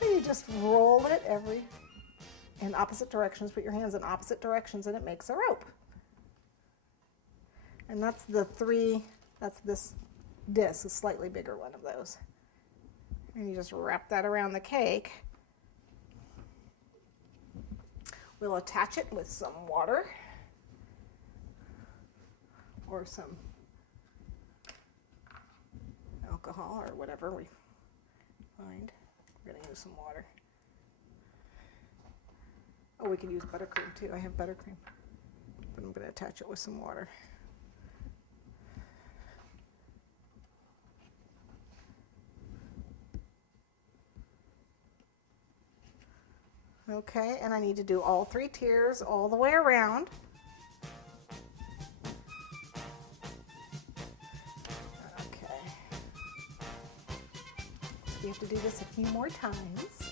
So you just roll it in opposite directions, put your hands in opposite directions, and it makes a rope. And that's that's this disc, a slightly bigger one of those. And you just wrap that around the cake. We'll attach it with some water or some alcohol or whatever we find. We're going to use some water. Oh, we could use buttercream too. I have buttercream. But I'm going to attach it with some water. Okay, and I need to do all 3 tiers all the way around. Okay. We have to do this a few more times.